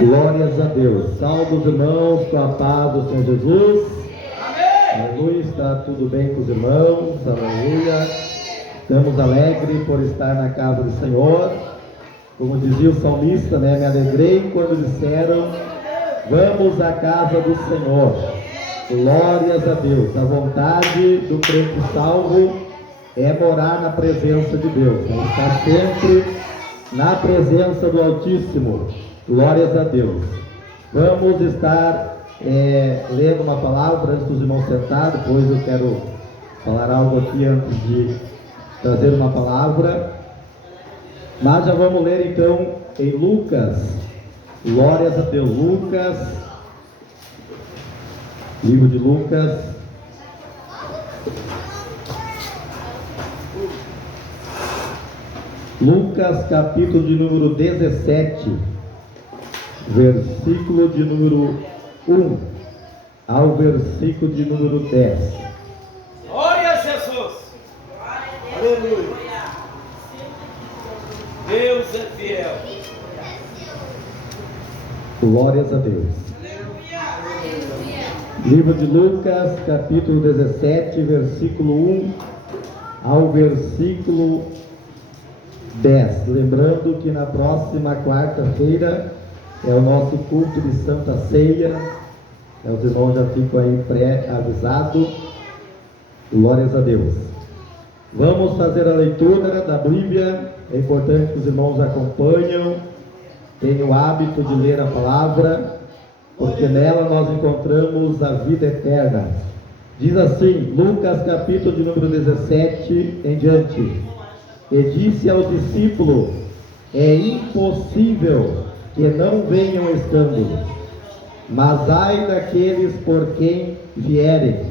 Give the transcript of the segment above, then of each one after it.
Glórias a Deus. Salve os irmãos com a paz do Senhor Jesus. Amém. Aleluia. Está tudo bem com os irmãos. Aleluia. Estamos alegres por estar na casa do Senhor. Como dizia o salmista, né? Me alegrei quando disseram: vamos à casa do Senhor. Glórias a Deus. A vontade do crente salvo é morar na presença de Deus, né? Estar sempre na presença do Altíssimo. Glórias a Deus. Vamos estar lendo uma palavra antes dos irmãos sentar. Depois eu quero falar algo aqui antes de trazer uma palavra. Mas já vamos ler então em Lucas. Glórias a Deus. Lucas, livro de Lucas. Lucas, capítulo de número 17, versículo de número 1 ao versículo de número 10. Glória a Jesus! Aleluia! Deus é fiel. Glórias a Deus. Livro de Lucas, capítulo 17, versículo 1 ao versículo 10. Lembrando que na próxima quarta-feira é o nosso culto de Santa Ceia. Os irmãos já ficam aí pré-avisados. Glórias a Deus. Vamos fazer a leitura da Bíblia. É importante que os irmãos acompanhem, tenham o hábito de ler a palavra, porque nela nós encontramos a vida eterna. Diz assim, Lucas capítulo de número 17 em diante: e disse aos discípulos: é impossível que não venham escândalos, mas ai daqueles por quem vierem.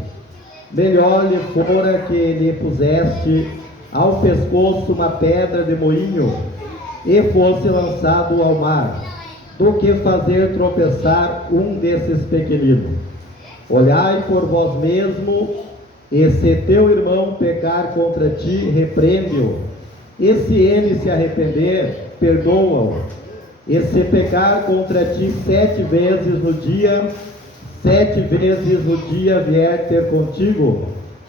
Melhor lhe fora que lhe puseste ao pescoço uma pedra de moinho e fosse lançado ao mar, do que fazer tropeçar um desses pequeninos. Olhai por vós mesmo, e se teu irmão pecar contra ti, repreende-o, e se ele se arrepender, perdoa-o. E se pecar contra ti 7 vezes no dia, 7 vezes no dia vier ter contigo,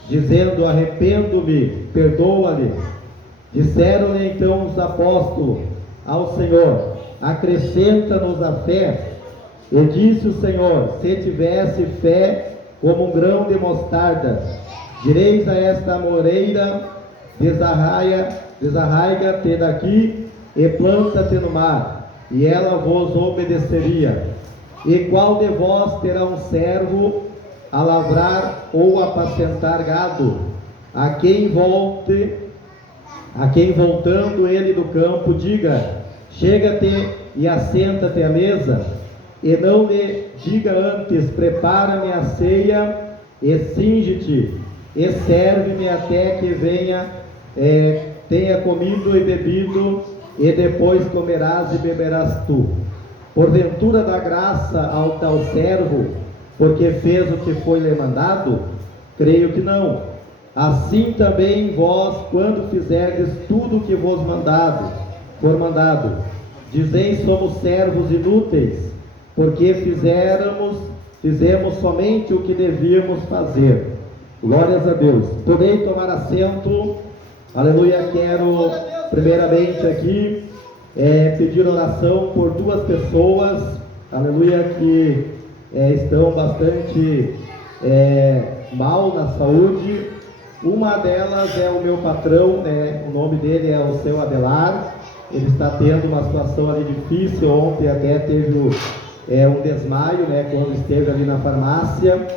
dizendo: arrependo-me, perdoa-lhe. Disseram-lhe então os apóstolos ao Senhor: acrescenta-nos a fé. E disse o Senhor: se tivesse fé como um grão de mostarda, direis a esta moreira: desarraiga-te daqui e planta-te no mar, e ela vos obedeceria. E qual de vós terá um servo a lavrar ou apacentar gado, a quem voltando ele do campo diga: chega-te e assenta-te à mesa, e não lhe diga antes: prepara-me a ceia e cinge-te e serve-me até que tenha comido e bebido, e depois comerás e beberás tu. Porventura dá graça ao tal servo, porque fez o que foi-lhe mandado? Creio que não. Assim também vós, quando fizerdes tudo o que vos for mandado, dizeis: somos servos inúteis, porque fizemos somente o que devíamos fazer. Glórias a Deus. Podem tomar assento. Aleluia. Quero primeiramente aqui pedir oração por 2 pessoas, aleluia, que estão bastante mal na saúde. Uma delas é o meu patrão, né? O nome dele é o seu Adelar. Ele está tendo uma situação ali difícil. Ontem até teve um desmaio, né? Quando esteve ali na farmácia.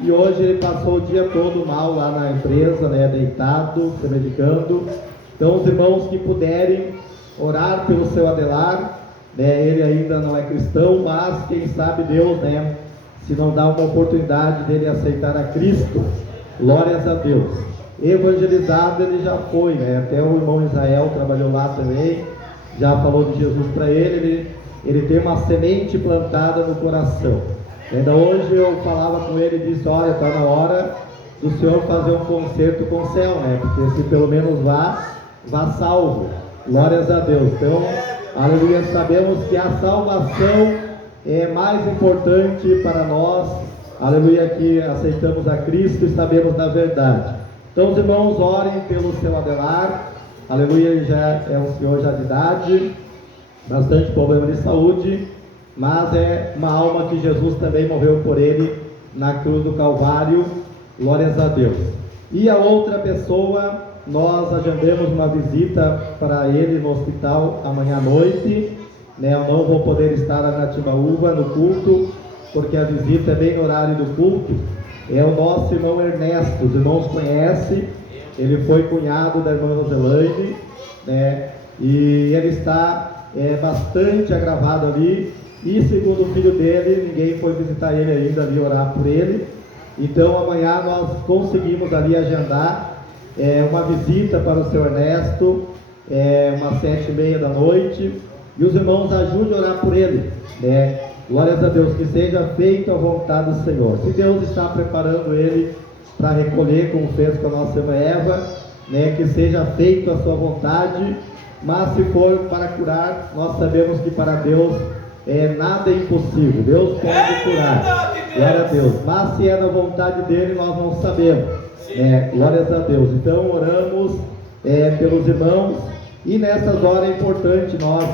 E hoje ele passou o dia todo mal lá na empresa, né? Deitado, se medicando. Então os irmãos que puderem orar pelo seu Adelar, né? Ele ainda não é cristão, mas quem sabe Deus, né? Se não dá uma oportunidade dele aceitar a Cristo. Glórias a Deus. Evangelizado ele já foi, né? Até o irmão Israel trabalhou lá também, já falou de Jesus para ele. Ele tem uma semente plantada no coração. Ainda hoje eu falava com ele e disse: olha, está na hora do Senhor fazer um concerto com o céu, né? Porque se pelo menos vá salvo. Glórias a Deus. Então, aleluia, sabemos que a salvação é mais importante para nós, aleluia, que aceitamos a Cristo e sabemos da verdade. Então, os irmãos, orem pelo seu Adelar, aleluia, ele já é um senhor já de idade, bastante problema de saúde, mas é uma alma que Jesus também morreu por ele na cruz do Calvário, glórias a Deus. E a outra pessoa, nós agendamos uma visita para ele no hospital amanhã à noite, né? Eu não vou poder estar na Timbaúba no culto, porque a visita é bem no horário do culto. É o nosso irmão Ernesto, os irmãos conhecem, ele foi cunhado da irmã Roselaine, né? E ele está bastante agravado ali, e segundo o filho dele, ninguém foi visitar ele ainda ali, orar por ele. Então amanhã nós conseguimos ali agendar uma visita para o seu Ernesto, umas 7h30 da noite, e os irmãos ajudem a orar por ele, né? Glórias a Deus, que seja feita a vontade do Senhor. Se Deus está preparando ele para recolher, como fez com a nossa irmã Eva, né, que seja feita a sua vontade, mas se for para curar, nós sabemos que para Deus nada é impossível. Deus pode curar, glória a Deus, mas se é da vontade dele, nós não sabemos. Glórias a Deus. Então oramos pelos irmãos, e nessas horas é importante nós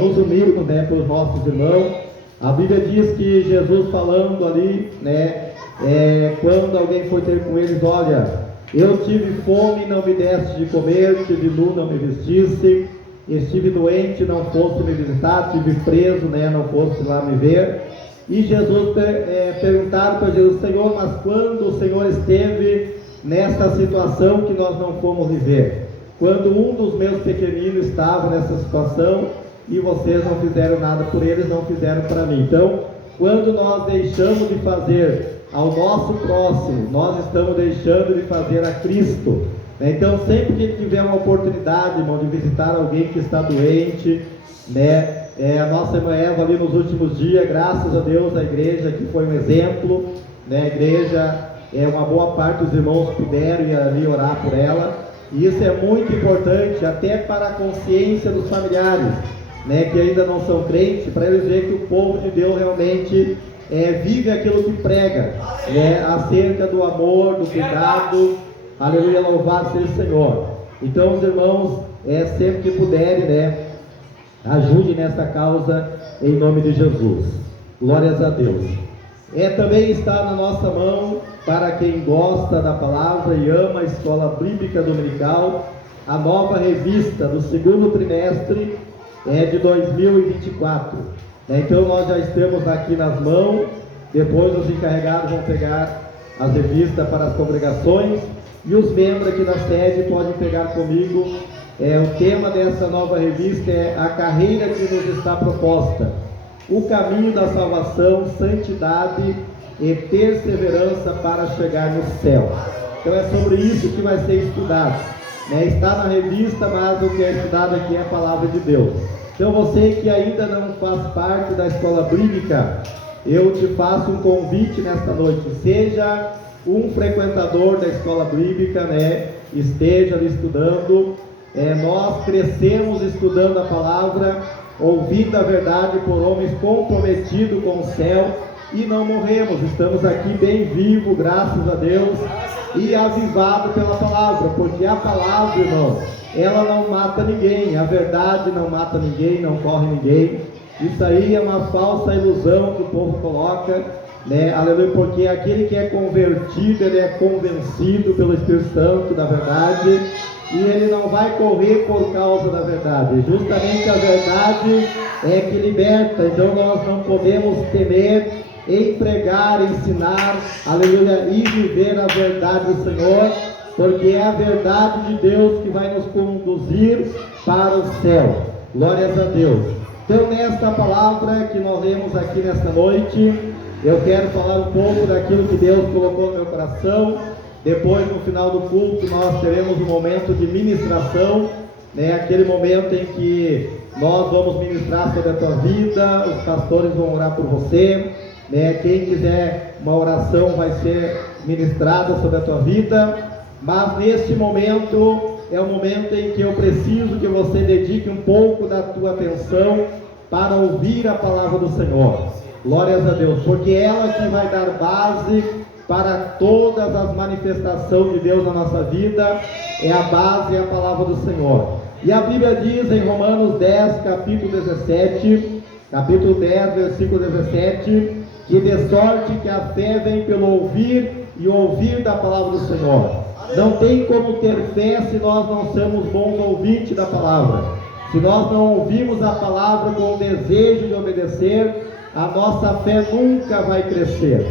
nos unirmos, né, pelos nossos irmãos. A Bíblia diz que Jesus falando ali, né, quando alguém foi ter com eles, olha, eu tive fome, não me deste de comer, tive nu, não me vestisse, estive doente, não fosse me visitar, estive preso, né, não fosse lá me ver. E Jesus perguntaram para Jesus, Senhor, mas quando o Senhor esteve nessa situação que nós não fomos viver? Quando um dos meus pequeninos estava nessa situação e vocês não fizeram nada por eles, não fizeram para mim. Então, quando nós deixamos de fazer ao nosso próximo, nós estamos deixando de fazer a Cristo. Então, sempre que tiver uma oportunidade, irmão, de visitar alguém que está doente, né? A nossa irmã Eva ali nos últimos dias, graças a Deus, a igreja que foi um exemplo, né? A igreja, uma boa parte dos irmãos puderam ir ali orar por ela, e isso é muito importante, até para a consciência dos familiares, né? Que ainda não são crentes, para eles verem que o povo de Deus realmente vive aquilo que prega, acerca do amor, do cuidado, aleluia, louvado seja o Senhor. Então, os irmãos, sempre que puderem, né, ajude nessa causa em nome de Jesus. Glórias a Deus. Também está na nossa mão, para quem gosta da palavra e ama a Escola Bíblica Dominical, a nova revista do segundo trimestre de 2024. Então nós já estamos aqui nas mãos, depois os encarregados vão pegar as revistas para as congregações, e os membros aqui da sede podem pegar comigo. O tema dessa nova revista é a carreira que nos está proposta, o caminho da salvação, santidade e perseverança para chegar no céu. Então é sobre isso que vai ser estudado, né? Está na revista, mas o que é estudado aqui é a palavra de Deus. Então você que ainda não faz parte da escola bíblica, eu te faço um convite nesta noite, seja um frequentador da escola bíblica, né? Esteja ali estudando. Nós crescemos estudando a palavra, ouvindo a verdade por homens comprometidos com o céu, e não morremos, estamos aqui bem vivos, graças a Deus, e avivados pela palavra, porque a palavra, irmão, ela não mata ninguém, a verdade não mata ninguém, não corre ninguém. Isso aí é uma falsa ilusão que o povo coloca, né? Aleluia, porque aquele que é convertido, ele é convencido pelo Espírito Santo da verdade, e ele não vai correr por causa da verdade. Justamente a verdade é que liberta. Então nós não podemos temer em pregar, ensinar, aleluia, e viver a verdade do Senhor, porque é a verdade de Deus que vai nos conduzir para o céu. Glórias a Deus. Então, nesta palavra que nós lemos aqui nesta noite, eu quero falar um pouco daquilo que Deus colocou no meu coração. Depois, no final do culto, nós teremos um momento de ministração, né? Aquele momento em que nós vamos ministrar sobre a tua vida, os pastores vão orar por você, né? Quem quiser uma oração vai ser ministrada sobre a tua vida, mas neste momento é o momento em que eu preciso que você dedique um pouco da tua atenção para ouvir a palavra do Senhor. Glórias a Deus, porque ela que vai dar base para todas as manifestações de Deus na nossa vida, é a base, é a palavra do Senhor. E a Bíblia diz em Romanos 10, capítulo 10, versículo 17, que de sorte que a fé vem pelo ouvir e ouvir da palavra do Senhor. Não tem como ter fé se nós não somos bons ouvintes da palavra. Se nós não ouvimos a palavra com o desejo de obedecer, a nossa fé nunca vai crescer.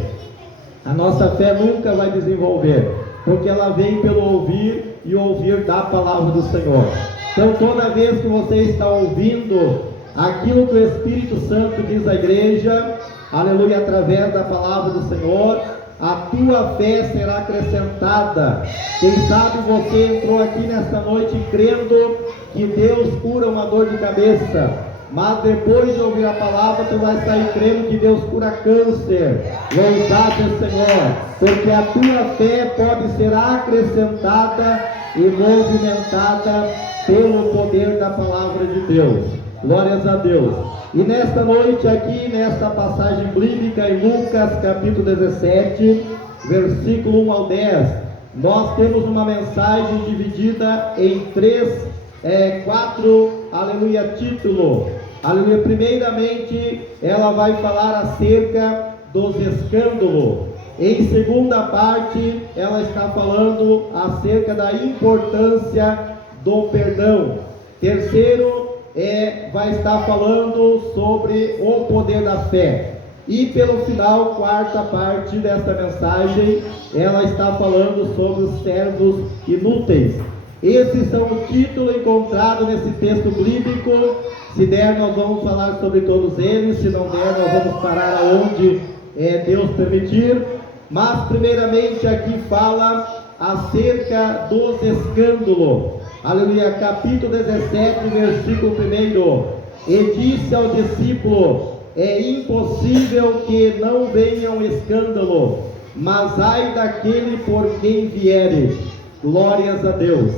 A nossa fé nunca vai desenvolver, porque ela vem pelo ouvir e ouvir da palavra do Senhor. Então, toda vez que você está ouvindo aquilo que o Espírito Santo diz à igreja, aleluia, através da palavra do Senhor, a tua fé será acrescentada. Quem sabe você entrou aqui nesta noite crendo que Deus cura uma dor de cabeça, mas depois de ouvir a palavra, tu vai sair crendo que Deus cura câncer. Louvado o Senhor, porque a tua fé pode ser acrescentada e movimentada pelo poder da palavra de Deus. Glórias a Deus. E nesta noite aqui, nesta passagem bíblica em Lucas capítulo 17, versículo 1 ao 10, nós temos uma mensagem dividida em quatro, aleluia, títulos. Aleluia. Primeiramente, ela vai falar acerca dos escândalos. Em segunda parte, ela está falando acerca da importância do perdão. Terceiro, vai estar falando sobre o poder da fé. E pelo final, quarta parte desta mensagem, ela está falando sobre os servos inúteis. Esses são o título encontrado nesse texto bíblico. Se der, nós vamos falar sobre todos eles. Se não der, nós vamos parar aonde Deus permitir. Mas primeiramente aqui fala acerca dos escândalos. Aleluia, capítulo 17, versículo 1. E disse ao discípulo: é impossível que não venha um escândalo, mas ai daquele por quem viere. Glórias a Deus.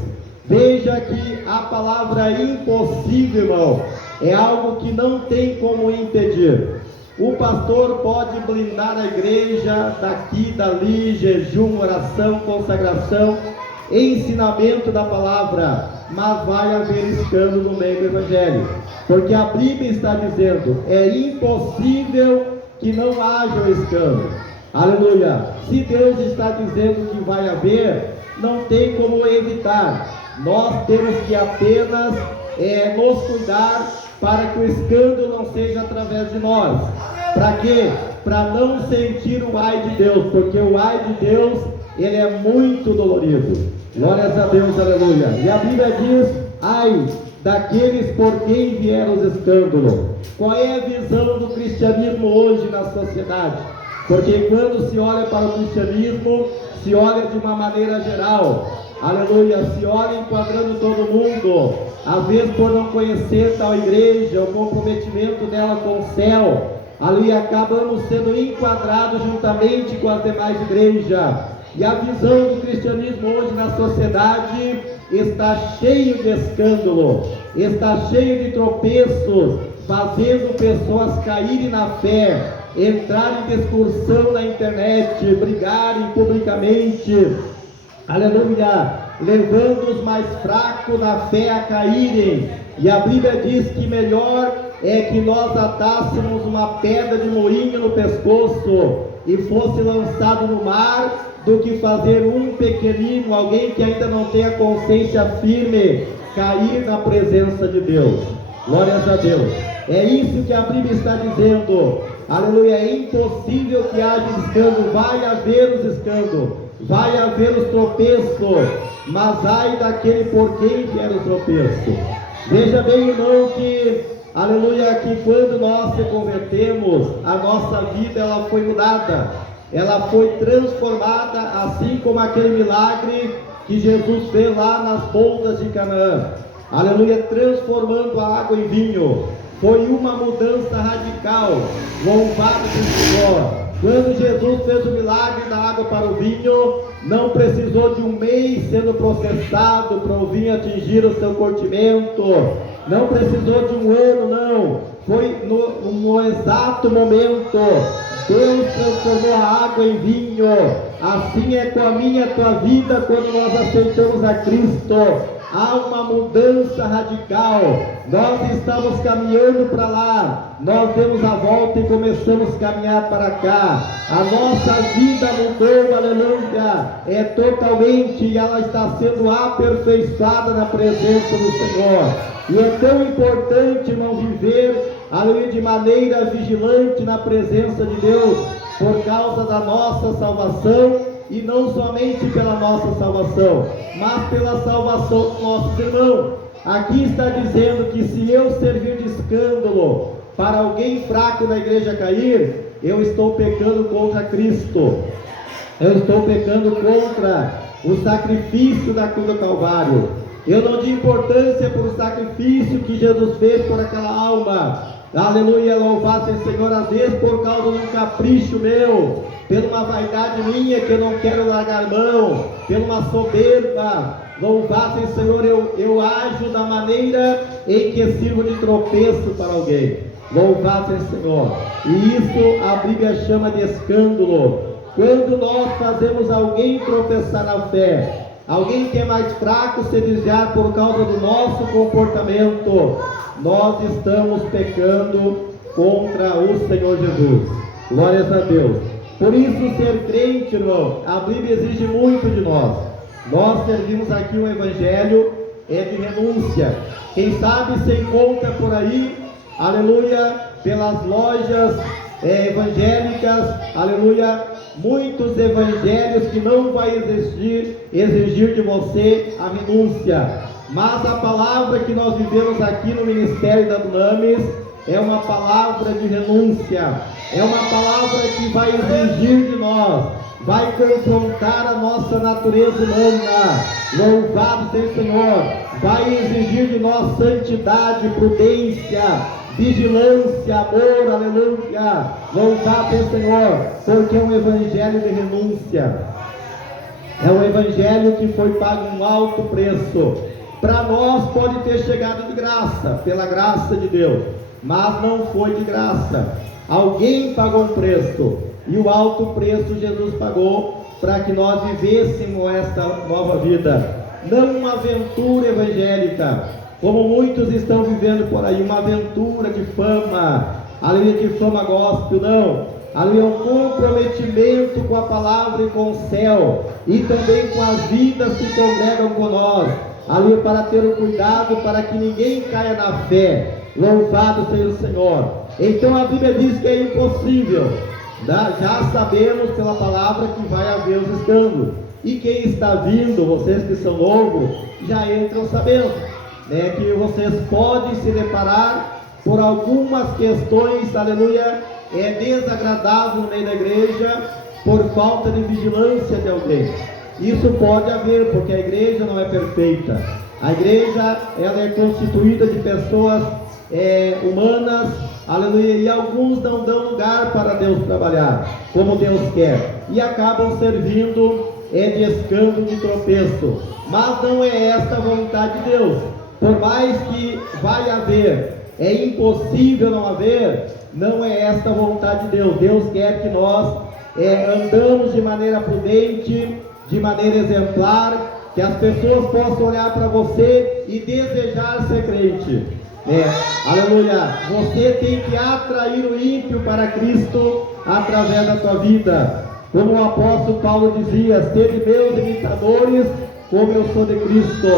Veja que a palavra impossível, irmão, é algo que não tem como impedir. O pastor pode blindar a igreja daqui, dali, jejum, oração, consagração, ensinamento da palavra, mas vai haver escândalo no meio do evangelho, porque a Bíblia está dizendo: é impossível que não haja o escândalo. Aleluia. Se Deus está dizendo que vai haver, não tem como evitar. Nós temos que apenas nos cuidar para que o escândalo não seja através de nós. Para quê? Para não sentir o ai de Deus, porque o ai de Deus, ele é muito dolorido. Glórias a Deus, aleluia. E a Bíblia diz: ai daqueles por quem vieram os escândalos. Qual é a visão do cristianismo hoje na sociedade? Porque quando se olha para o cristianismo, se olha de uma maneira geral, aleluia, se olha enquadrando todo mundo, às vezes por não conhecer tal igreja, o comprometimento dela com o céu, ali acabamos sendo enquadrados juntamente com as demais igrejas. E a visão do cristianismo hoje na sociedade está cheio de escândalo, está cheio de tropeços, fazendo pessoas caírem na fé, entrar em discussão na internet, brigarem publicamente, aleluia, levando os mais fracos na fé a caírem. E a Bíblia diz que melhor é que nós atássemos uma pedra de moinho no pescoço e fosse lançado no mar, do que fazer um pequenino, alguém que ainda não tem a consciência firme, cair na presença de Deus. Glórias a Deus. É isso que a Bíblia está dizendo. Aleluia. É impossível que haja escândalo. Vai haver os escândalos, vai haver os tropeços, mas ai daquele por quem vier os tropeços. Veja bem, irmão, que aleluia, que quando nós se convertemos, a nossa vida ela foi mudada, ela foi transformada, assim como aquele milagre que Jesus fez lá nas bodas de Canaã, aleluia, transformando a água em vinho. Foi uma mudança radical. Louvado seja o Senhor. Quando Jesus fez o milagre da água para o vinho, não precisou de um mês sendo processado para o vinho atingir o seu curtimento. Não precisou de um ano, não. Foi no exato momento. Deus transformou a água em vinho. Assim é com a minha e a tua vida quando nós aceitamos a Cristo. Há uma mudança radical. Nós estamos caminhando para lá. Nós demos a volta e começamos a caminhar para cá. A nossa vida mudou, aleluia. É totalmente, e ela está sendo aperfeiçoada na presença do Senhor. E é tão importante, irmão, viver, aleluia, de maneira vigilante na presença de Deus, por causa da nossa salvação. E não somente pela nossa salvação, mas pela salvação dos nossos irmãos. Aqui está dizendo que se eu servir de escândalo para alguém fraco da igreja cair, eu estou pecando contra Cristo. Eu estou pecando contra o sacrifício da cruz do Calvário. Eu não dei importância para o sacrifício que Jesus fez por aquela alma. Aleluia, louvado seja o Senhor, às vezes por causa de um capricho meu, pela uma vaidade minha que eu não quero largar mão, pela uma soberba. Louvado seja o Senhor, eu ajo da maneira em que sirvo de tropeço para alguém. Louvado seja o Senhor. E isso a Bíblia chama de escândalo. Quando nós fazemos alguém tropeçar na fé, alguém que é mais fraco se desviar por causa do nosso comportamento, nós estamos pecando contra o Senhor Jesus. Glórias a Deus. Por isso, ser crente, irmão, a Bíblia exige muito de nós. Nós servimos aqui um evangelho de renúncia. Quem sabe se encontra por aí, aleluia, pelas lojas evangélicas, aleluia, muitos evangelhos que não vai exigir de você a renúncia. Mas a palavra que nós vivemos aqui no Ministério da Dunamis é uma palavra de renúncia, é uma palavra que vai exigir de nós, vai confrontar a nossa natureza humana. Louvado seja o Senhor. Vai exigir de nós santidade, prudência, vigilância, amor, aleluia. Louvado seja o Senhor, porque é um evangelho de renúncia, é um evangelho que foi pago um alto preço. Para nós pode ter chegado de graça, pela graça de Deus, mas não foi de graça. Alguém pagou um preço, e o alto preço Jesus pagou para que nós vivêssemos esta nova vida. Não uma aventura evangélica, como muitos estão vivendo por aí, uma aventura de fama, aleluia, de fama gospel, não. Aleluia, um comprometimento com a palavra e com o céu, e também com as vidas que congregam com nós. Aleluia, para ter o cuidado para que ninguém caia na fé. Louvado seja o Senhor. Então a Bíblia diz que é impossível. Já sabemos pela palavra que vai haver os escândalos. E quem está vindo, vocês que são novos, já entram sabendo, né, que vocês podem se deparar por algumas questões, aleluia, desagradáveis no meio da igreja, por falta de vigilância de alguém. Isso pode haver, porque a igreja não é perfeita. A igreja, ela é constituída de pessoas humanas, aleluia, e alguns não dão lugar para Deus trabalhar como Deus quer, e acabam servindo de escândalo, de tropeço. Mas não é esta a vontade de Deus. Por mais que vai haver, é impossível não haver, não é esta a vontade de Deus. Deus quer que nós andamos de maneira prudente, de maneira exemplar, que as pessoas possam olhar para você e desejar ser crente. Aleluia, você tem que atrair o ímpio para Cristo através da sua vida. Como o apóstolo Paulo dizia: sede meus imitadores, como eu sou de Cristo.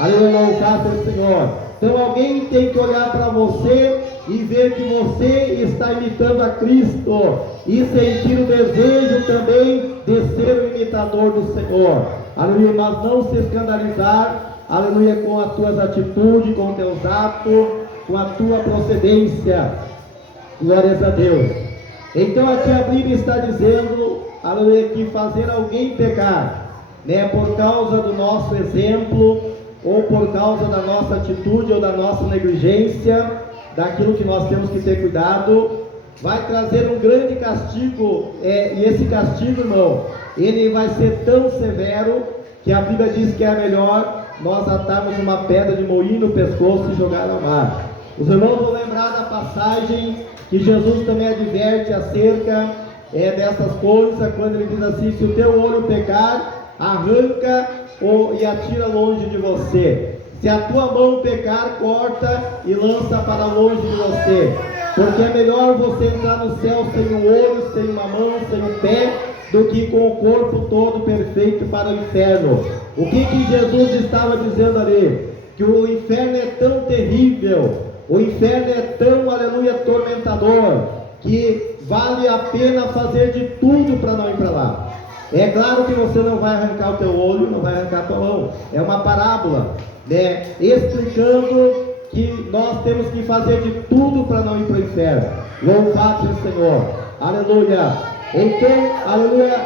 Aleluia, louvado seja o Senhor. Então alguém tem que olhar para você e ver que você está imitando a Cristo, e sentir o desejo também de ser o imitador do Senhor. Aleluia, mas não se escandalizar, aleluia, com as tuas atitudes, com os teus atos, com a tua procedência. Glórias a Deus. Então aqui a Bíblia está dizendo, aleluia, que fazer alguém pecar, né, por causa do nosso exemplo, ou por causa da nossa atitude ou da nossa negligência, daquilo que nós temos que ter cuidado, vai trazer um grande castigo, e esse castigo, irmão, ele vai ser tão severo, que a Bíblia diz que é melhor nós atarmos uma pedra de moinho no pescoço e jogar ao mar. Os irmãos vão lembrar da passagem que Jesus também adverte acerca dessas coisas, quando ele diz assim: se o teu olho pecar, arranca e atira longe de você. Se a tua mão pecar, corta e lança para longe de você. Porque é melhor você entrar no céu sem um olho, sem uma mão, sem um pé, do que com o corpo todo perfeito para o inferno. O que Jesus estava dizendo ali? Que o inferno é tão terrível, o inferno é tão, aleluia, atormentador, que vale a pena fazer de tudo para não ir para lá. É claro que você não vai arrancar o teu olho, não vai arrancar a tua mão. É uma parábola, né, explicando que nós temos que fazer de tudo para não ir para o inferno. Louvado seja o Senhor, aleluia. Então, aleluia,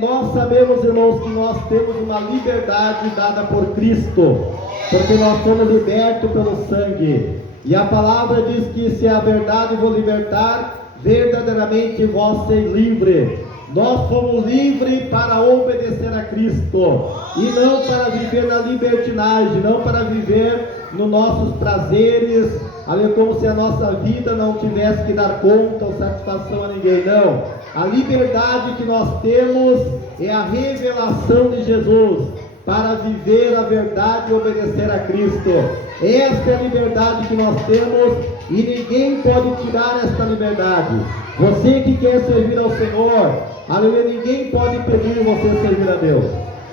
nós sabemos, irmãos, que nós temos uma liberdade dada por Cristo, porque nós somos libertos pelo sangue, e a palavra diz que se a verdade vos libertar, verdadeiramente vós seis livres. Nós fomos livres para obedecer a Cristo, e não para viver na libertinagem, não para viver nos nossos prazeres, como se a nossa vida não tivesse que dar conta ou satisfação a ninguém. Não, a liberdade que nós temos é a revelação de Jesus, para viver a verdade e obedecer a Cristo. Esta é a liberdade que nós temos, e ninguém pode tirar esta liberdade. Você que quer servir ao Senhor, aleluia, ninguém pode impedir você servir a Deus.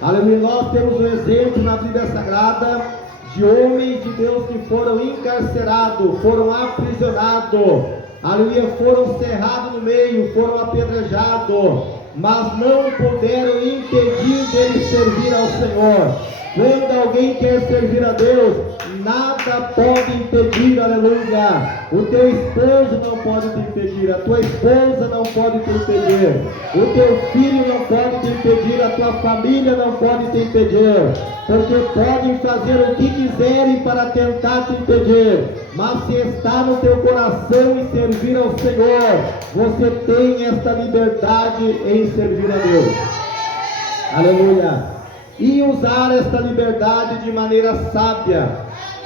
Aleluia, nós temos um exemplo na Bíblia Sagrada de homens de Deus que foram encarcerados, foram aprisionados, aleluia, foram cerrados no meio, foram apedrejados, mas não puderam impedir dele servir ao Senhor. Quando alguém quer servir a Deus, nada pode impedir, aleluia. O teu esposo não pode te impedir, a tua esposa não pode te impedir, o teu filho não pode te impedir, a tua família não pode te impedir, porque podem fazer o que quiserem para tentar te impedir, mas se está no teu coração em servir ao Senhor, você tem esta liberdade em servir a Deus, aleluia. E usar esta liberdade de maneira sábia,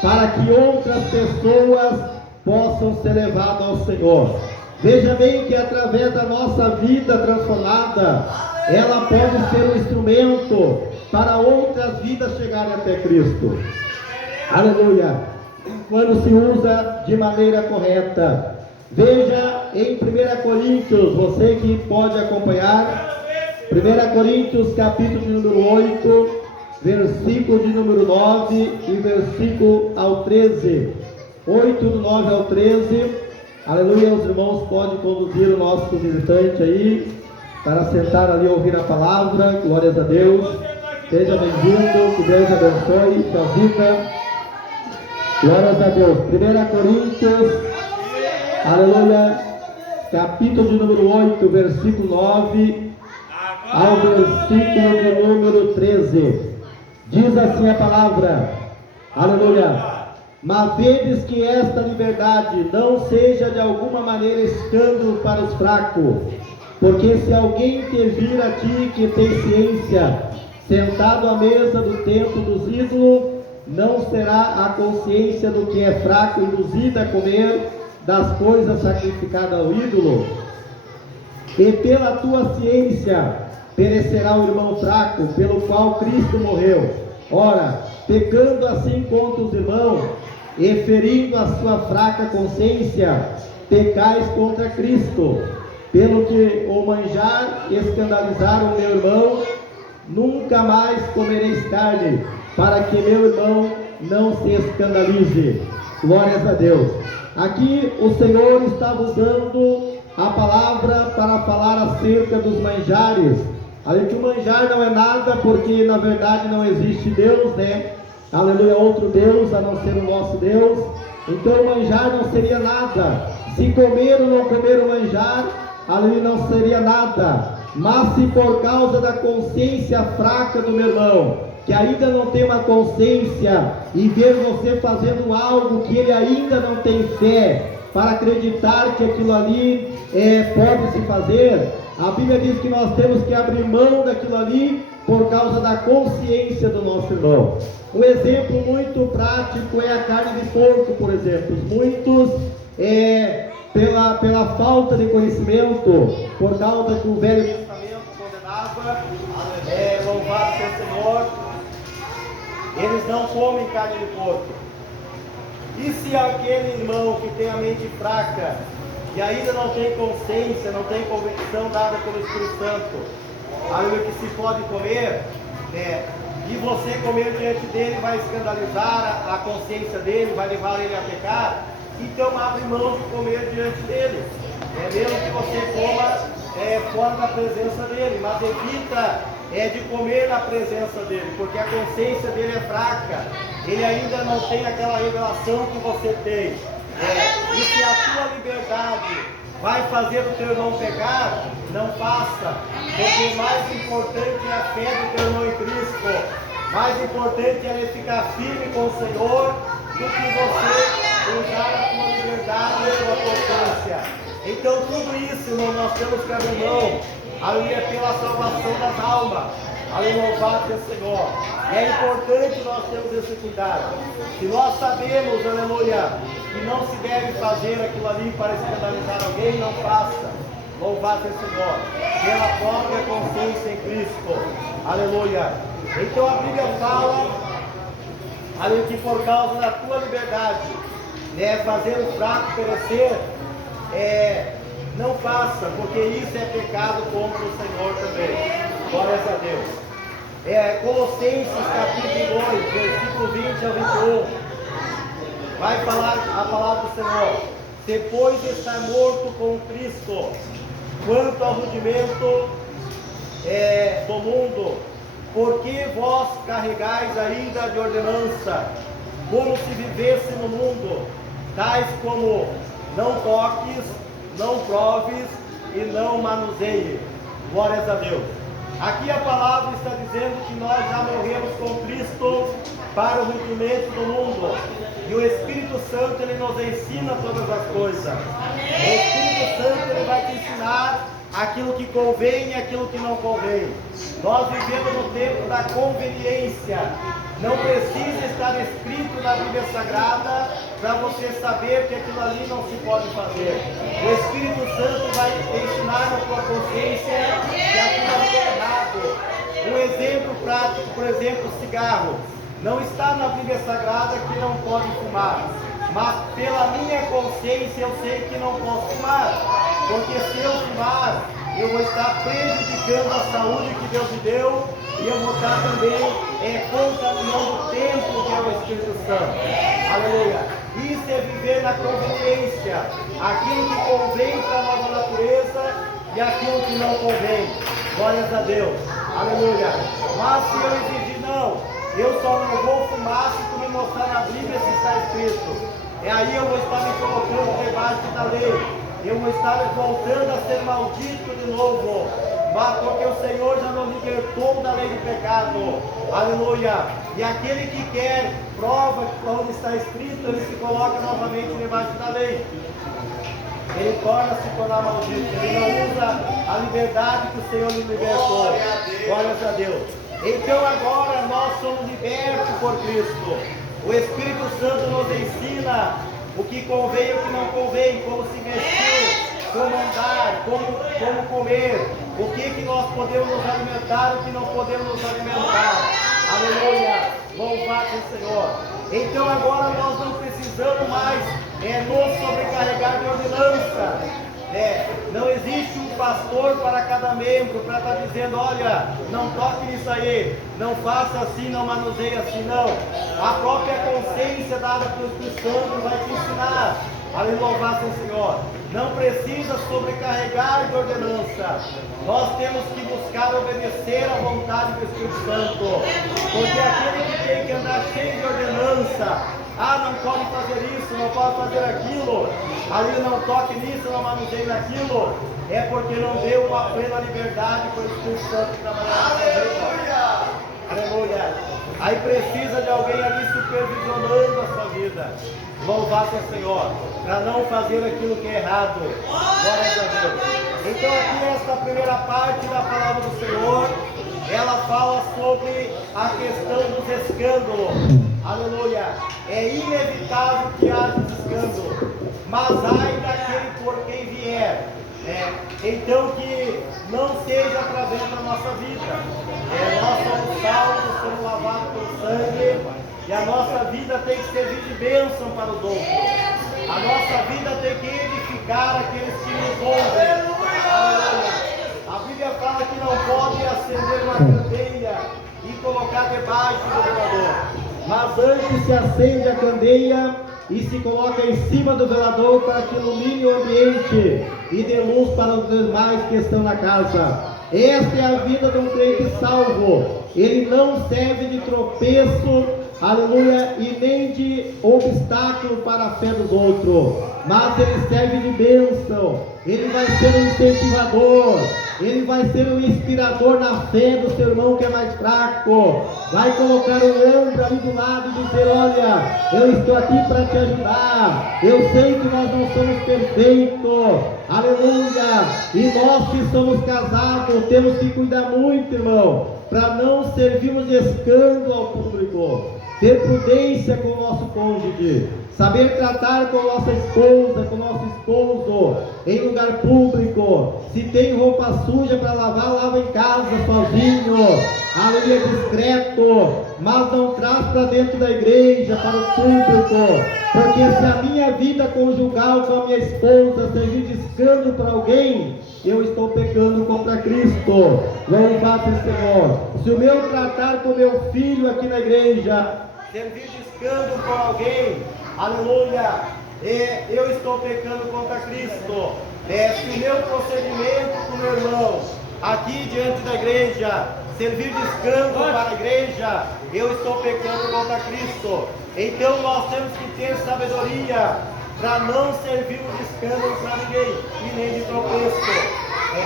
para que outras pessoas possam ser levadas ao Senhor. Veja bem que através da nossa vida transformada, ela pode ser um instrumento para outras vidas chegarem até Cristo. Aleluia! Quando se usa de maneira correta. Veja em 1 Coríntios, você que pode acompanhar, 1 Coríntios capítulo de número 8, versículo de número 9 e versículo ao 13. 8 do 9 ao 13. Aleluia, os irmãos podem conduzir o nosso visitante aí, para sentar ali e ouvir a palavra. Glórias a Deus. Seja bem-vindo, que Deus abençoe sua vida. Glórias a Deus. 1 Coríntios, aleluia, capítulo de número 8, versículo 9 ao versículo de número 13. Diz assim a palavra, aleluia: mas vedes que esta liberdade não seja de alguma maneira escândalo para os fracos, porque se alguém te vir a ti que tem ciência, sentado à mesa do templo dos ídolos, não será a consciência do que é fraco induzida a comer das coisas sacrificadas ao ídolo? E pela tua ciência perecerá o irmão fraco, pelo qual Cristo morreu. Ora, pecando assim contra os irmãos, e ferindo a sua fraca consciência, pecais contra Cristo. Pelo que o manjar escandalizar o meu irmão, nunca mais comereis carne, para que meu irmão não se escandalize. Glórias a Deus. Aqui o Senhor estava usando a palavra para falar acerca dos manjares. Ali que o manjar não é nada, porque na verdade não existe Deus, né? Aleluia, outro Deus a não ser o nosso Deus. Então o manjar não seria nada. Se comer ou não comer o manjar, aleluia, não seria nada. Mas se por causa da consciência fraca do meu irmão, que ainda não tem uma consciência, e ver você fazendo algo que ele ainda não tem fé, para acreditar que aquilo ali pode se fazer, a Bíblia diz que nós temos que abrir mão daquilo ali por causa da consciência do nosso irmão. Um exemplo muito prático é a carne de porco, por exemplo. Muitos, pela falta de conhecimento, por causa que o Velho Testamento condenava, louvado seja o Senhor, eles não comem carne de porco. E se aquele irmão que tem a mente fraca e ainda não tem consciência, não tem convicção dada pelo Espírito Santo, aleluia, que se pode comer, e você comer diante dele vai escandalizar a consciência dele, vai levar ele a pecar, então abre mão de comer diante dele, mesmo que você coma fora da presença dele, mas evita de comer na presença dele, porque a consciência dele é fraca, ele ainda não tem aquela revelação que você tem. E se a tua liberdade vai fazer o teu irmão pecar, não faça, porque o mais importante é a fé do teu irmão em Cristo, mais importante é ele ficar firme com o Senhor do que você usar a tua liberdade e a tua potência. Então tudo isso, irmão, nós temos que abrir mão, aleluia, pela salvação das almas, aleluia, louvado seja o Senhor. E é importante nós termos esse cuidado. Se nós sabemos, aleluia, que não se deve fazer aquilo ali para escandalizar alguém, não faça. Louvado seja o Senhor, pela própria consciência em Cristo, aleluia. Então a Bíblia fala, aleluia, que por causa da tua liberdade, fazer o fraco perecer, não faça, porque isso é pecado contra o Senhor também. Glórias a Deus. Colossenses capítulo 2, versículo 20 ao 21, vai falar a palavra do Senhor. Depois de estar morto com Cristo, quanto ao rudimento do mundo, porque vós carregais ainda de ordenança, como se vivesse no mundo, tais como não toques, não proves e não manuseie. Glórias a Deus. Aqui a palavra está dizendo que nós já morremos com Cristo para o rudimento do mundo. E o Espírito Santo, ele nos ensina todas as coisas. O Espírito Santo, ele vai te ensinar aquilo que convém e aquilo que não convém. Nós vivemos no tempo da conveniência. Não precisa estar escrito na Bíblia Sagrada para você saber que aquilo ali não se pode fazer. O Espírito Santo vai te ensinar na tua consciência que aquilo ali é errado. Um exemplo prático, por exemplo, o cigarro. Não está na Bíblia Sagrada que não pode fumar, mas pela minha consciência eu sei que não posso fumar, porque se eu fumar, eu vou estar prejudicando a saúde que Deus me deu e eu vou estar também contaminando o templo que é o Espírito Santo. Aleluia. Isso é viver na conveniência, aquilo que convém para a nova natureza e aquilo que não convém. Glórias a Deus. Aleluia. Mas se eu exigir, não, eu só não vou fumar se tu me mostrar na Bíblia se está escrito. Aí eu vou estar me colocando debaixo da lei. Eu vou estar voltando a ser maldito de novo. Mas porque o Senhor já nos libertou da lei do pecado. Aleluia. E aquele que quer prova onde está escrito, ele se coloca novamente debaixo da lei. Ele torna-se tornar maldito. Ele não usa a liberdade que o Senhor lhe libertou. Glórias a Deus. Então agora nós somos libertos por Cristo. O Espírito Santo nos ensina o que convém e o que não convém, como se vestir, como andar, como comer, o que nós podemos nos alimentar, o que não podemos nos alimentar. Aleluia! Louvado seja o Senhor. Então agora nós não precisamos mais nos sobrecarregar de ordenança. Não existe um pastor para cada membro para estar dizendo, olha, não toque nisso aí, não faça assim, não manuseie assim, não. A própria consciência dada pelo Espírito Santo vai te ensinar. Aleluia, louvado seja o Senhor. Não precisa sobrecarregar de ordenança. Nós temos que buscar obedecer à vontade do Espírito Santo. Porque aquele que tem que andar cheio de ordenança, não pode fazer isso, não pode fazer aquilo, ali não toque nisso, não manuseie naquilo, é porque não deu uma plena liberdade para o Espírito Santo trabalhar na sua vida. Aleluia. Aí precisa de alguém ali supervisionando a sua vida. Louvado seja o Senhor, para não fazer aquilo que é errado. Glória a Deus. Então aqui esta primeira parte da palavra do Senhor, ela fala sobre a questão dos escândalos. Aleluia. É inevitável que haja escândalo, mas ai daquele por quem vier. Então que não seja através da nossa vida. Nós somos salvos, somos lavados pelo sangue, e a nossa vida tem que servir de bênção para os outros. A nossa vida tem que edificar aqueles que nos ouvem. A Bíblia fala que não pode acender uma candeia e colocar debaixo do velador, mas antes se acende a candeia e se coloca em cima do velador para que ilumine o ambiente e dê luz para os demais que estão na casa. Esta é a vida de um crente salvo. Ele não serve de tropeço, aleluia, e nem de obstáculo para a fé dos outros, mas ele serve de bênção. Ele vai ser um incentivador, ele vai ser um inspirador na fé do seu irmão que é mais fraco. Vai colocar um ombro ali do lado e dizer: olha, eu estou aqui para te ajudar. Eu sei que nós não somos perfeitos, aleluia, e nós que somos casados temos que cuidar muito, irmão, para não servirmos de escândalo ao público. Ter prudência com o nosso cônjuge, saber tratar com a nossa esposa, com o nosso esposo, em lugar público. Se tem roupa suja para lavar, lava em casa sozinho, aleluia, discreto, mas não traz para dentro da igreja, para o público, porque se a minha vida conjugal com a minha esposa servir de escândalo para alguém, eu estou pecando contra Cristo. Louvado seja o Senhor. Se o meu tratar com meu filho aqui na igreja servir de escândalo para alguém, aleluia, eu estou pecando contra Cristo. Se o meu procedimento com o meu irmão aqui diante da igreja servir de escândalo para a igreja, eu estou pecando contra Cristo. Então nós temos que ter sabedoria para não servir de escândalo para ninguém e nem de tropeço, e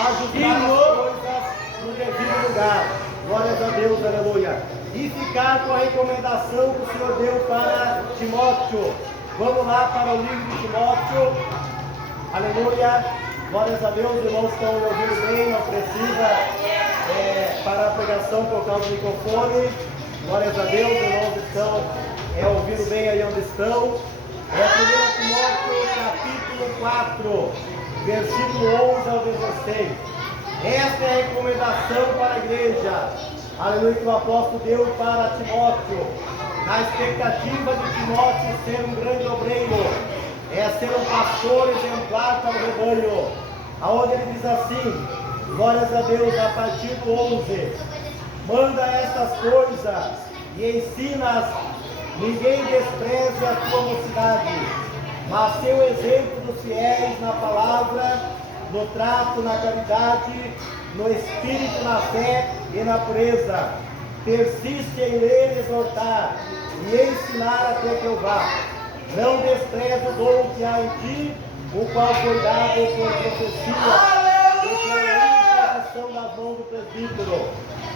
ajudar as coisas no devido lugar. Glórias a Deus, aleluia. E ficar com a recomendação que o Senhor deu para Timóteo. Vamos lá para o livro de Timóteo, aleluia. Glórias a Deus, os irmãos estão me ouvindo bem, não precisa parar a pregação por causa do microfone. Glórias a Deus, os irmãos estão ouvindo bem aí onde estão. 1 Timóteo capítulo 4, versículo 11 ao 16. Esta é a recomendação para a igreja, aleluia, que o apóstolo deu para Timóteo, na expectativa de Timóteo ser um grande obreiro, ser um pastor exemplar para o rebanho, aonde ele diz assim, glórias a Deus, a partir do 11, manda estas coisas e ensina-as, ninguém despreze a tua mocidade, mas seu exemplo dos fiéis na palavra, no trato, na caridade, no espírito, na fé e na pureza. Persiste em ler, exortar e ensinar até que eu vá. Não despreze o dom que há em ti, o qual foi dado por profecia e pela imposição das mãos do presbítero.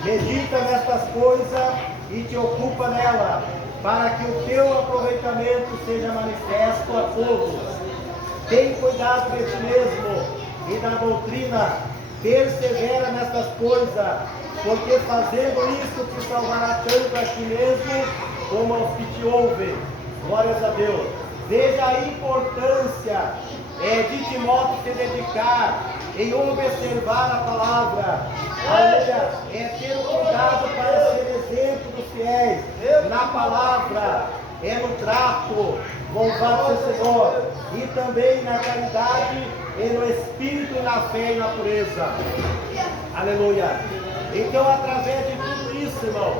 Medita nestas coisas e te ocupa nela, para que o teu aproveitamento seja manifesto a todos. Tem cuidado de ti mesmo e da doutrina, persevera nestas coisas, porque fazendo isto te salvará tanto a ti mesmo como aos que te ouvem. Glórias a Deus. Veja a importância de Timóteo se dedicar em observar a palavra, ter o cuidado para ser exemplo dos fiéis na palavra, no trato, louvado seja o Senhor, e também na caridade, e no espírito, e na fé e na pureza. Aleluia. Então, através de tudo isso, irmão,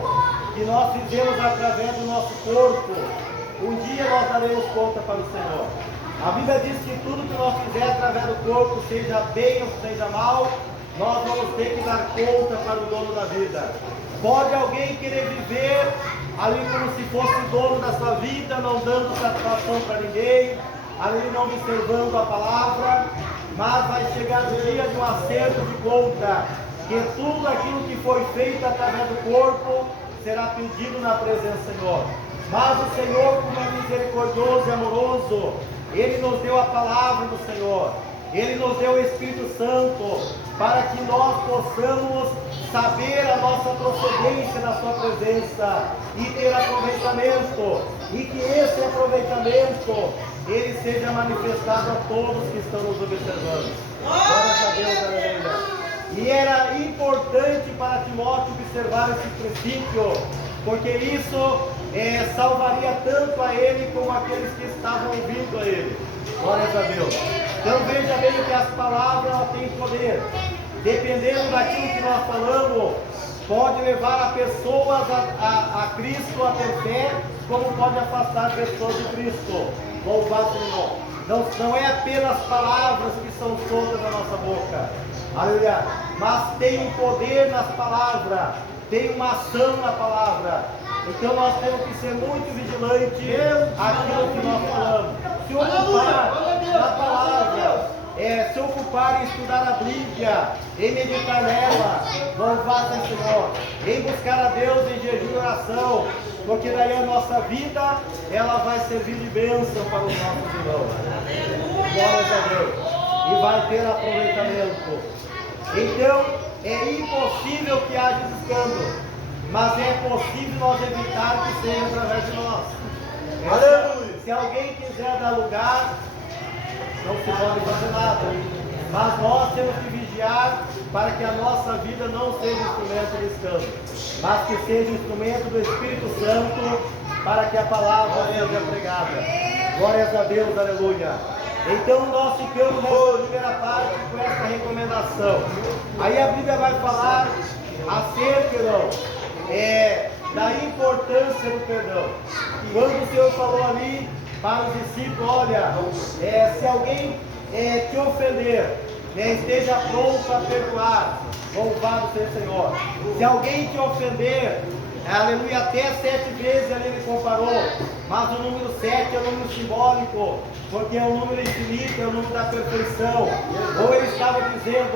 que nós fizemos através do nosso corpo, um dia nós daremos conta para o Senhor. A Bíblia diz que tudo que nós fizermos através do corpo, seja bem ou seja mal, nós vamos ter que dar conta para o dono da vida. Pode alguém querer viver ali como se fosse o dono da sua vida, não dando satisfação para ninguém, ali não observando a palavra, mas vai chegar o dia de um acerto de conta. que tudo aquilo que foi feito através do corpo será pedido na presença do Senhor. Mas o Senhor, como é misericordioso e amoroso, Ele nos deu a palavra do Senhor, Ele nos deu o Espírito Santo, para que nós possamos saber a nossa procedência na sua presença e ter aproveitamento, e que esse aproveitamento ele seja manifestado a todos que estão nos observando. Glórias a Deus, aleluia. E era importante para Timóteo observar esse princípio, porque isso salvaria tanto a ele como aqueles que estavam ouvindo a ele. Glórias a Deus. Então veja bem que as palavras têm poder. Dependendo daquilo que nós falamos, pode levar a pessoas a Cristo a ter fé, como pode afastar pessoas de Cristo. Louvado Senhor. Não é apenas palavras que são soltas da nossa boca, aleluia, mas tem um poder nas palavras, tem uma ação na palavra. Então nós temos que ser muito vigilantes àquilo que nós falamos. Se ocupar da palavra, se ocupar em estudar a Bíblia, em meditar nela, louvado seja o Senhor, em buscar a Deus em jejum e oração, porque daí a nossa vida, ela vai servir de bênção para os nossos irmãos. Glórias a Deus. E vai ter aproveitamento. Então, é impossível que haja escândalo, mas é possível nós evitar que seja através de nós. Se alguém quiser dar lugar, não se pode fazer nada, mas nós temos que vigiar para que a nossa vida não seja instrumento de escândalo, mas que seja instrumento do Espírito Santo para que a palavra seja pregada. Glórias a Deus, aleluia. Então nós ficamos nessa primeira parte com essa recomendação. Aí a Bíblia vai falar acerca, da importância do perdão. Quando o Senhor falou ali para os discípulos, olha, se alguém te ofender, esteja pronto a perdoar. Louvado seja o Senhor. Se alguém te ofender, aleluia, até 7 vezes ali ele comparou, mas o número 7 é o número simbólico, porque é o número infinito, é o número da perfeição. Ou ele estava dizendo,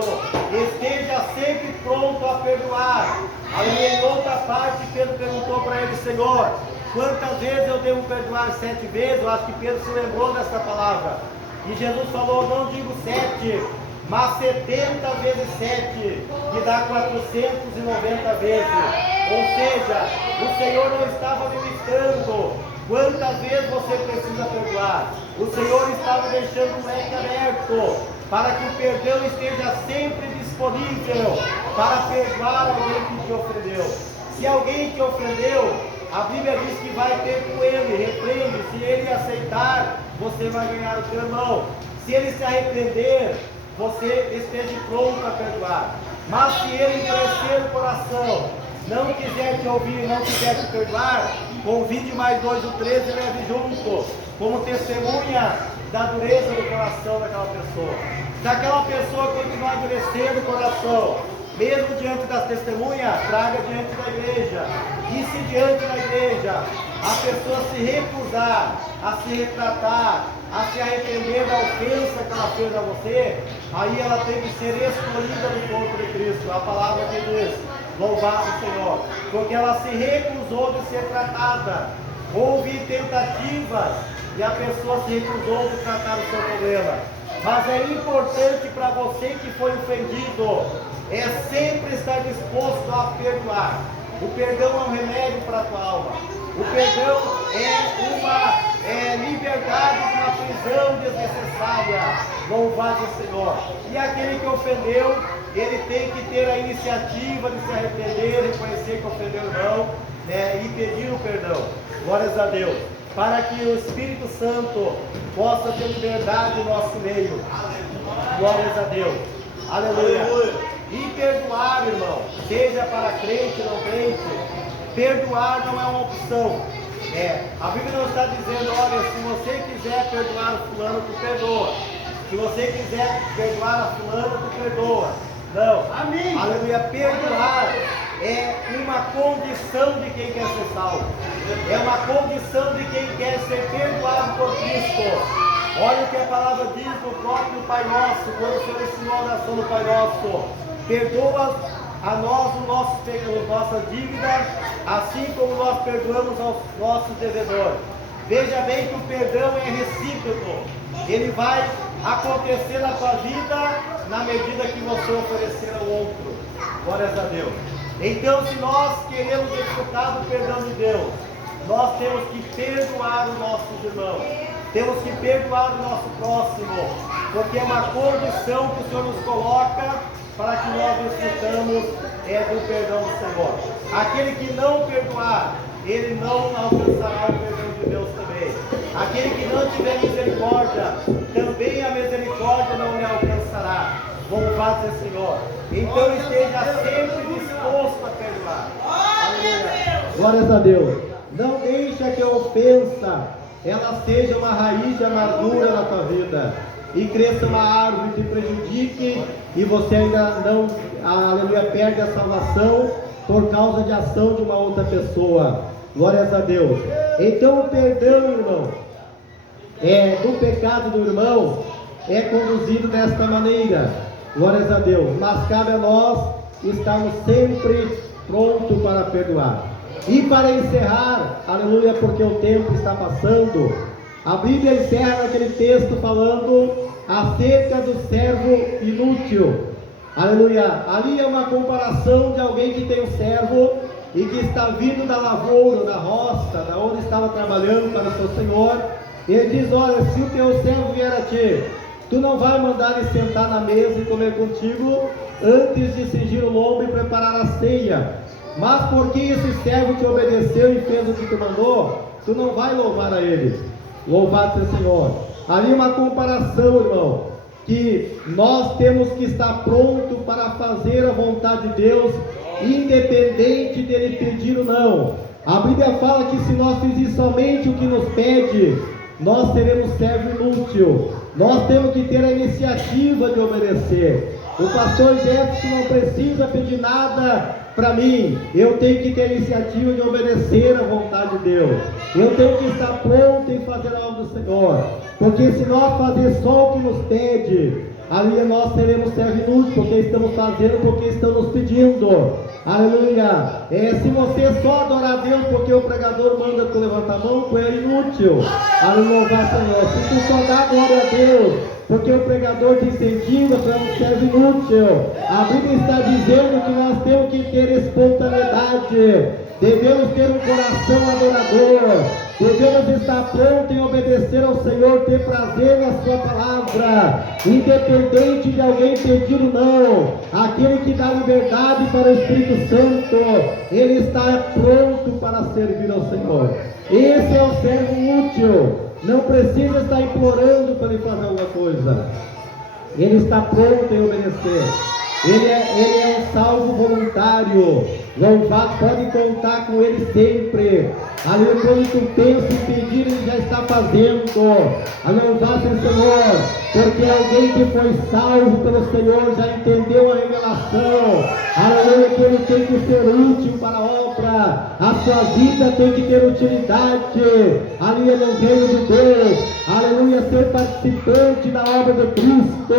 esteja sempre pronto a perdoar. Aí em outra parte Pedro perguntou para ele, Senhor, quantas vezes eu devo perdoar 7 vezes? Eu acho que Pedro se lembrou dessa palavra. E Jesus falou, não digo 7, mas 70 vezes 7, que dá 490 vezes. Ou seja, o Senhor não estava limitando quantas vezes você precisa perdoar. O Senhor estava deixando o leque aberto para que o perdão esteja sempre disponível para perdoar alguém que te ofendeu. Se alguém te ofendeu, a Bíblia diz que vai ter com ele, repreende. Se ele aceitar, você vai ganhar o teu irmão. Se ele se arrepender, você esteja pronto a perdoar. Mas se ele endurecer o coração, não quiser te ouvir, não quiser te perdoar, convide mais 2 ou 3 e leve junto, como testemunha da dureza do coração daquela pessoa. Se aquela pessoa continuar endurecendo o coração, mesmo diante das testemunhas, traga diante da igreja. E se diante da igreja a pessoa se recusar a se retratar, a se arrepender da ofensa que ela fez a você, aí ela tem que ser excluída do corpo de Cristo. A palavra que diz, louvado o Senhor, porque ela se recusou de ser tratada. Houve tentativas e a pessoa se recusou de tratar o seu problema. Mas é importante para você que foi ofendido, sempre estar disposto a perdoar. O perdão é um remédio para a tua alma. O perdão é uma liberdade de uma prisão desnecessária. Louvado o Senhor. E aquele que ofendeu, ele tem que ter a iniciativa de se arrepender, reconhecer que ofendeu o irmão, e pedir o perdão. Glórias a Deus. Para que o Espírito Santo possa ter liberdade no nosso meio. Glórias a Deus. Aleluia. E perdoar, irmão, seja para crente ou não crente, perdoar não é uma opção. A Bíblia não está dizendo, olha, se você quiser perdoar o fulano, tu perdoa. Se você quiser perdoar a fulano, tu perdoa. Não. Amém. Aleluia. Perdoar é uma condição de quem quer ser salvo. É uma condição de quem quer ser perdoado por Cristo. Olha o que a palavra diz no próprio Pai Nosso, quando o Senhor ensinou a oração do Pai Nosso. Perdoa a nós nossas dívidas, assim como nós perdoamos aos nossos devedores. Veja bem que o perdão é recíproco. Ele vai acontecer na tua vida na medida que você oferecer ao outro. Glórias a Deus. Então, se nós queremos desfrutar do perdão de Deus, nós temos que perdoar os nossos irmãos. Temos que perdoar o nosso próximo, porque é uma condição que o Senhor nos coloca para que nós desfrutamos do perdão do Senhor. Aquele que não perdoar, ele não alcançará o perdão de Deus também. Aquele que não tiver misericórdia, também a misericórdia não lhe alcançará. Louvado seja o Senhor. Então esteja sempre disposto a perdoar. Aleluia. Glórias a Deus. Não deixa que a ofensa ela seja uma raiz de amargura na tua vida e cresça uma árvore que te prejudique e você ainda não, aleluia, perde a salvação por causa de ação de uma outra pessoa. Glórias a Deus. Então o perdão, irmão, do pecado do irmão é conduzido desta maneira. Glórias a Deus. Mas cabe a nós estarmos sempre prontos para perdoar. E para encerrar, aleluia, porque o tempo está passando, a Bíblia encerra naquele texto falando acerca do servo inútil. Aleluia. Ali é uma comparação de alguém que tem um servo e que está vindo da lavoura, da roça, da onde estava trabalhando para o seu senhor. Ele diz: olha, se o teu servo vier a ti, tu não vai mandar ele sentar na mesa e comer contigo antes de cingir o lombo e preparar a ceia. Mas porque esse servo te obedeceu e fez o que tu mandou, tu não vai louvar a ele. Louvado seja o Senhor. Ali uma comparação, irmão, que nós temos que estar pronto para fazer a vontade de Deus, independente dele pedir ou não. A Bíblia fala que se nós fizermos somente o que nos pede, nós seremos servo inútil. Nós temos que ter a iniciativa de obedecer. O pastor Jefferson não precisa pedir nada para mim. Eu tenho que ter a iniciativa de obedecer à vontade de Deus. Eu tenho que estar pronto em fazer a obra do Senhor. Porque se nós fazermos só o que nos pede, ali nós seremos servo inútil, porque estamos fazendo porque estão nos pedindo. Aleluia. Se você só adorar a Deus porque o pregador manda tu levantar a mão, tu é inútil. Aleluia, Senhor. Se tu só dá glória a Deus porque o pregador te incentiva, tu é um servo inútil. A Bíblia está dizendo que nós temos que ter espontaneidade, devemos ter um coração adorador, devemos estar prontos em obedecer ao Senhor, ter prazer na sua palavra, independente de alguém pedir ou não. Aquele que dá liberdade para o Espírito Santo, ele está pronto para servir ao Senhor. Esse é o servo útil. Não precisa estar implorando para ele fazer alguma coisa. Ele está pronto em obedecer. Ele é um salvo voluntário. Louvado, pode contar com ele sempre. Ali quando tu pensa em pedir, ele já está fazendo. Louvado seja o Senhor, porque alguém que foi salvo pelo Senhor já entendeu a revelação. Aleluia, que ele tem que ser útil para a obra. A sua vida tem que ter utilidade. Ali no reino de Deus. Aleluia, ser participante da obra de Cristo.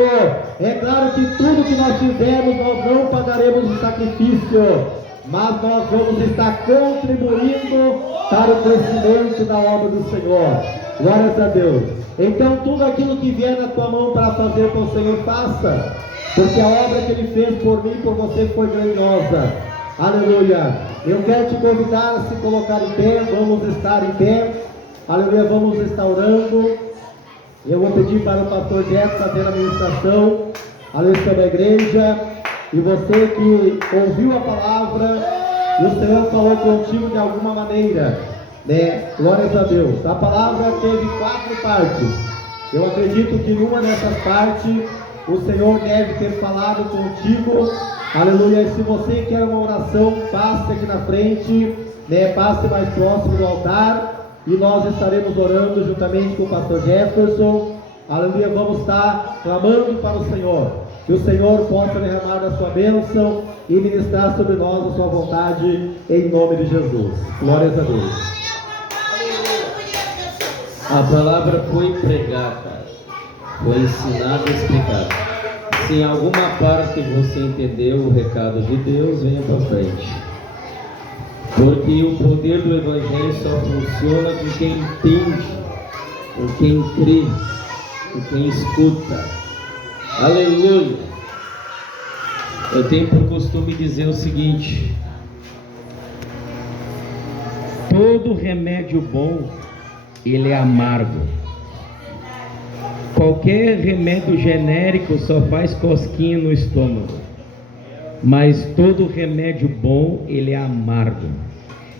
É claro que tudo que nós fizermos, nós não pagaremos o sacrifício, mas nós vamos estar contribuindo para o crescimento da obra do Senhor. Glórias a Deus. Então tudo aquilo que vier na tua mão para fazer com o Senhor, faça, porque a obra que Ele fez por mim e por você foi grandiosa. Aleluia. Eu quero te convidar a se colocar em pé. Vamos estar em pé. Aleluia, vamos estar orando. Eu vou pedir para o pastor Jefferson fazer a ministração. Aleluia, sobre a igreja. E você que ouviu a palavra, e o Senhor falou contigo de alguma maneira, né? Glórias a Deus. A palavra teve 4 partes. Eu acredito que numa dessas partes o Senhor deve ter falado contigo. Aleluia. E se você quer uma oração, passe aqui na frente, né? Passe mais próximo do altar, e nós estaremos orando juntamente com o pastor Jefferson. Aleluia. Vamos estar clamando para o Senhor. Que o Senhor possa derramar da sua bênção e ministrar sobre nós a sua vontade, em nome de Jesus. Glórias a Deus. A palavra foi pregada, foi ensinada e explicada. Se em alguma parte você entendeu o recado de Deus, venha para frente. Porque o poder do Evangelho só funciona com quem entende, com quem crê, com quem escuta. Aleluia! Eu tenho por costume dizer o seguinte: todo remédio bom, ele é amargo. Qualquer remédio genérico só faz cosquinha no estômago. Mas todo remédio bom, ele é amargo.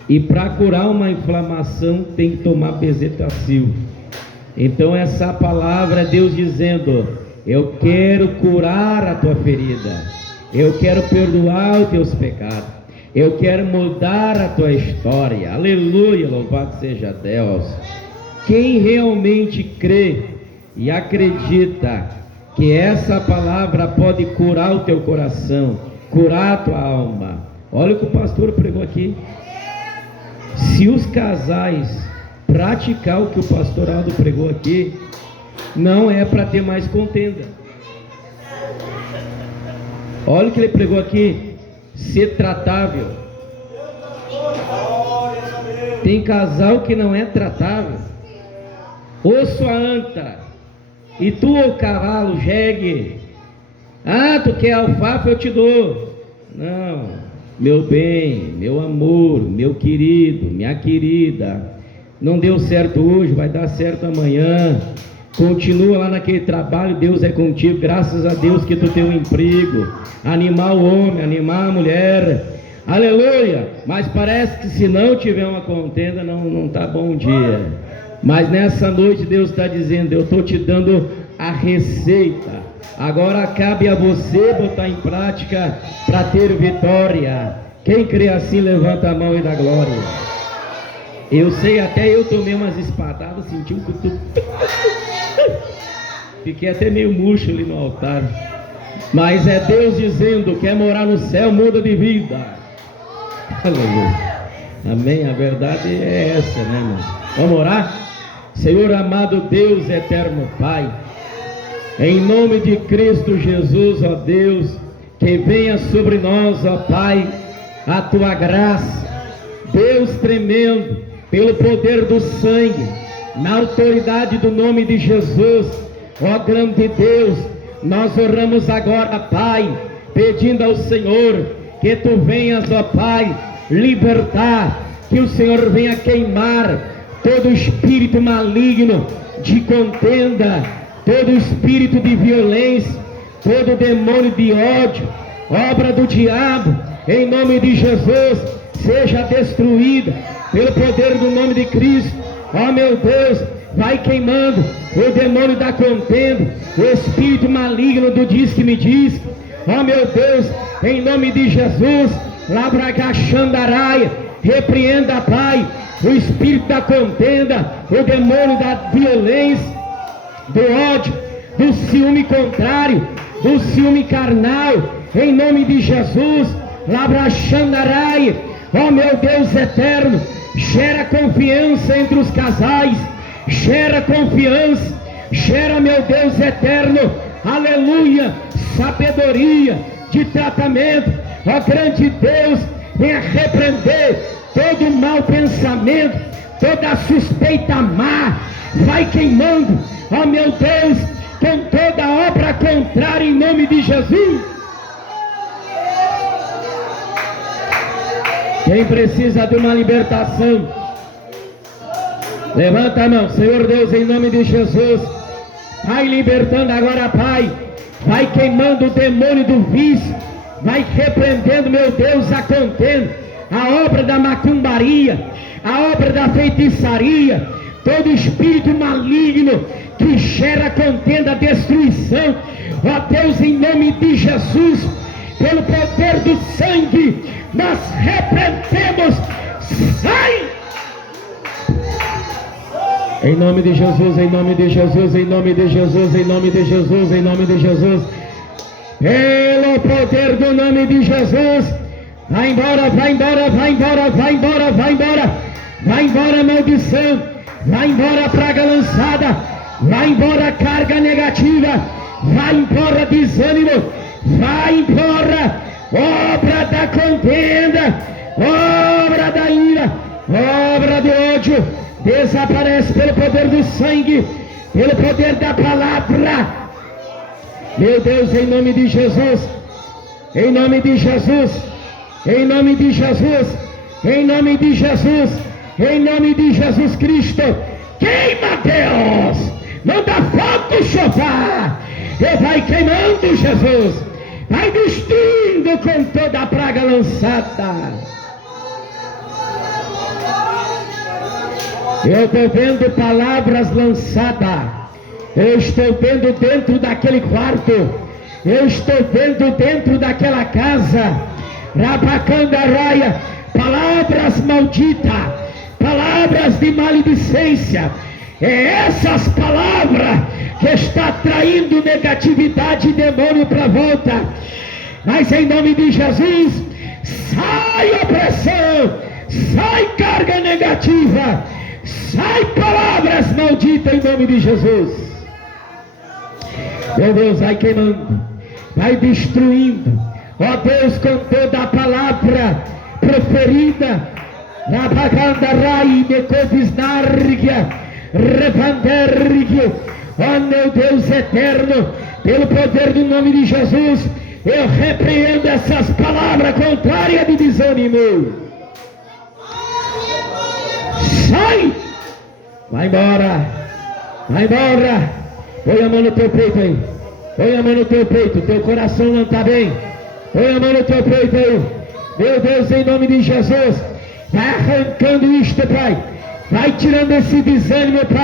E para curar uma inflamação, tem que tomar bezetacil. Então essa palavra é Deus dizendo: eu quero curar a tua ferida, eu quero perdoar os teus pecados, eu quero mudar a tua história. Aleluia, louvado seja Deus. Quem realmente crê e acredita que essa palavra pode curar o teu coração, curar a tua alma. Olha o que o pastor pregou aqui. Se os casais praticar o que o pastor Aldo pregou aqui, não é para ter mais contenda. Olha o que ele pregou aqui: ser tratável. Tem casal que não é tratável. Ô sua anta, e tu o cavalo jegue. Ah, tu quer alfafa, eu te dou. Não, meu bem, meu amor, meu querido, minha querida, não deu certo hoje, vai dar certo amanhã. Continua lá naquele trabalho, Deus é contigo. Graças a Deus que tu tem um emprego. Animar o homem, animar a mulher. Aleluia. Mas parece que se não tiver uma contenda, não tá bom o dia. Mas nessa noite Deus está dizendo: eu estou te dando a receita. Agora cabe a você botar em prática para ter vitória. Quem crê assim, levanta a mão e dá glória. Eu sei, até eu tomei umas espadadas, senti um cutuco. Fiquei até meio murcho ali no altar. Mas é Deus dizendo: quer morar no céu, muda de vida. Aleluia. Amém. A verdade é essa, né, irmão? Vamos orar? Senhor amado Deus, eterno Pai, em nome de Cristo Jesus, ó Deus, que venha sobre nós, ó Pai, a tua graça. Deus tremendo, pelo poder do sangue, na autoridade do nome de Jesus, ó grande Deus, nós oramos agora, Pai, pedindo ao Senhor que tu venhas, ó Pai, libertar, que o Senhor venha queimar todo espírito maligno de contenda, todo espírito de violência, todo demônio de ódio, obra do diabo, em nome de Jesus, seja destruída pelo poder do nome de Cristo. Ó meu Deus, vai queimando o demônio da contenda, o espírito maligno do diz que me diz. Ó meu Deus, em nome de Jesus, labragachandaraia, repreenda, Pai, o espírito da contenda, o demônio da violência, do ódio, do ciúme contrário, do ciúme carnal, em nome de Jesus. Labrachandarai, ó meu Deus eterno, gera confiança entre os casais, gera confiança, gera, meu Deus eterno, aleluia, sabedoria de tratamento. Ó grande Deus, venha repreender todo mau pensamento, toda suspeita má, vai queimando, ó meu Deus, com toda obra contrária, em nome de Jesus. Quem precisa de uma libertação, levanta a mão. Senhor Deus, em nome de Jesus, vai libertando agora, Pai, vai queimando o demônio do vício, vai repreendendo, meu Deus, a contenda, a obra da macumbaria, a obra da feitiçaria, todo espírito maligno que gera contenda, destruição. Ó Deus, em nome de Jesus, pelo poder do sangue, nós repreendemos. Sai! Em nome de Jesus, em nome de Jesus, em nome de Jesus, em nome de Jesus, em nome de Jesus, pelo poder do nome de Jesus, vai embora, vai embora, vai embora, vai embora, vai embora, vai embora maldição, vai embora praga lançada, vai embora carga negativa, vai embora desânimo, vai embora obra da contenda, obra da ira, obra de ódio, desaparece pelo poder do sangue, pelo poder da palavra. Meu Deus, em nome de Jesus, em nome de Jesus, em nome de Jesus, em nome de Jesus, em nome de Jesus Cristo, queima, Deus, manda fogo chover, e vai queimando, Jesus, vai destruindo com toda a praga lançada. Eu estou vendo palavras lançadas, eu estou vendo dentro daquele quarto, eu estou vendo dentro daquela casa, Rabacandaraia, palavras malditas, palavras de maledicência. É essas palavras que está traindo negatividade e demônio para volta. Mas em nome de Jesus, sai opressão, sai carga negativa, sai palavras malditas em nome de Jesus. Meu Deus, vai queimando, vai destruindo, ó Deus, com toda a palavra proferida, na Bagandarai, Mecovisnargia, Revandergia, ó meu Deus eterno, pelo poder do nome de Jesus, eu repreendo essas palavras contrárias de desânimo. Sai! Vai embora! Vai embora! Põe a mão no teu peito aí. Põe a mão no teu peito. Teu coração não está bem. Põe a mão no teu peito aí. Meu Deus, em nome de Jesus. Vai arrancando isto, Pai. Vai tirando esse desânimo, Pai.